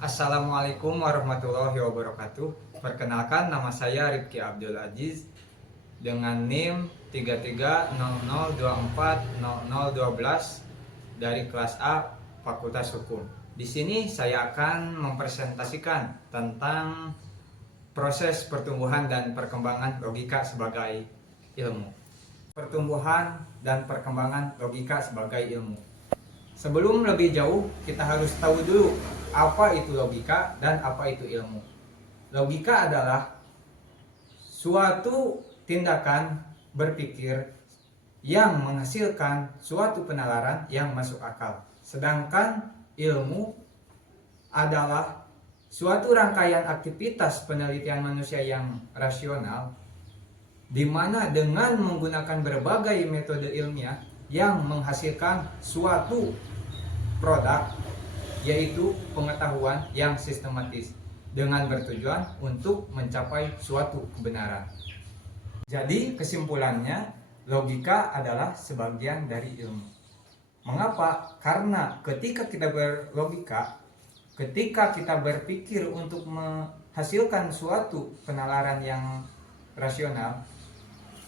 Assalamualaikum warahmatullahi wabarakatuh. Perkenalkan, nama saya Rifki Abdul Aziz dengan NIM 3300240012 dari kelas A Fakultas Hukum. Di sini saya akan mempresentasikan tentang proses pertumbuhan dan perkembangan logika sebagai ilmu. Pertumbuhan dan perkembangan logika sebagai ilmu. Sebelum lebih jauh, kita harus tahu dulu apa itu logika dan apa itu ilmu. Logika adalah suatu tindakan berpikir yang menghasilkan suatu penalaran yang masuk akal. Sedangkan ilmu adalah suatu rangkaian aktivitas penelitian manusia yang rasional, di mana dengan menggunakan berbagai metode ilmiah yang menghasilkan suatu produk, yaitu pengetahuan yang sistematis dengan bertujuan untuk mencapai suatu kebenaran. Jadi kesimpulannya, logika adalah sebagian dari ilmu. Mengapa? Karena ketika kita berlogika, ketika kita berpikir untuk menghasilkan suatu penalaran yang rasional,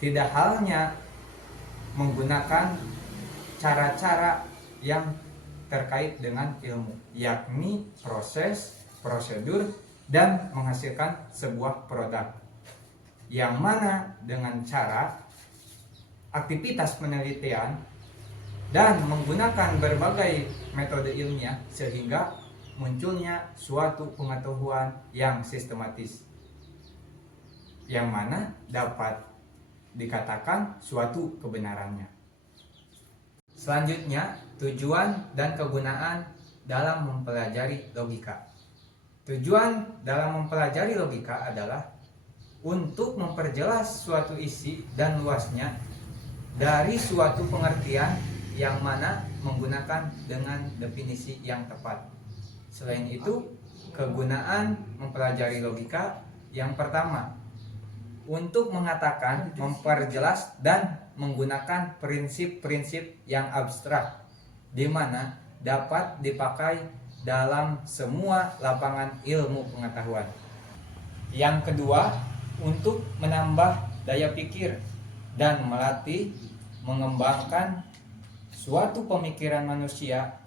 tidak halnya menggunakan cara-cara yang terkait dengan ilmu, yakni proses, prosedur, dan menghasilkan sebuah produk, yang mana dengan cara aktivitas penelitian dan menggunakan berbagai metode ilmiah sehingga munculnya suatu pengetahuan yang sistematis, yang mana dapat dikatakan suatu kebenarannya. Selanjutnya, tujuan dan kegunaan dalam mempelajari logika. Tujuan dalam mempelajari logika adalah untuk memperjelas suatu isi dan luasnya dari suatu pengertian yang mana menggunakan dengan definisi yang tepat. Selain itu, kegunaan mempelajari logika yang pertama, untuk mengatakan, memperjelas, dan menggunakan prinsip-prinsip yang abstrak, di mana dapat dipakai dalam semua lapangan ilmu pengetahuan. Yang kedua, untuk menambah daya pikir dan melatih mengembangkan suatu pemikiran manusia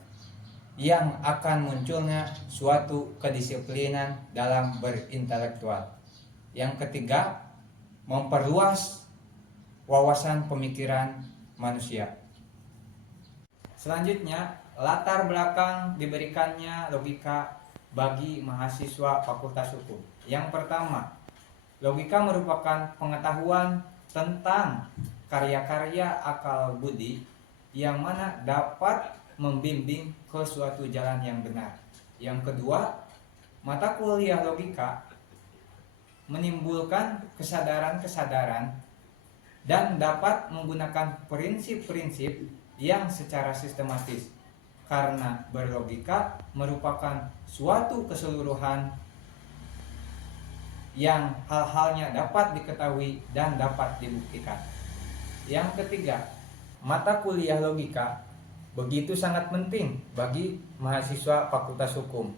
yang akan munculnya suatu kedisiplinan dalam berintelektual. Yang ketiga, memperluas wawasan pemikiran manusia. Selanjutnya, latar belakang diberikannya logika bagi mahasiswa Fakultas Hukum. Yang pertama, logika merupakan pengetahuan tentang karya-karya akal budi yang mana dapat membimbing ke suatu jalan yang benar. Yang kedua, mata kuliah logika menimbulkan kesadaran-kesadaran dan dapat menggunakan prinsip-prinsip yang secara sistematis, karena berlogika merupakan suatu keseluruhan yang hal-halnya dapat diketahui dan dapat dibuktikan. Yang ketiga, mata kuliah logika begitu sangat penting bagi mahasiswa Fakultas Hukum,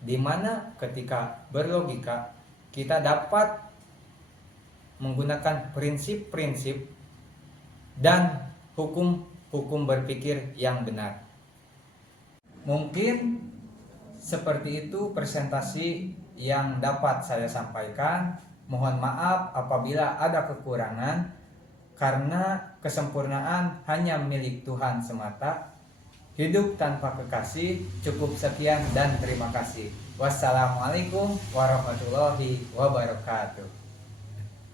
di mana ketika berlogika kita dapat menggunakan prinsip-prinsip dan hukum-hukum berpikir yang benar. Mungkin seperti itu presentasi yang dapat saya sampaikan. Mohon maaf apabila ada kekurangan, karena kesempurnaan hanya milik Tuhan semata. Hidup tanpa kekasih. Cukup sekian dan terima kasih. Wassalamualaikum warahmatullahi wabarakatuh.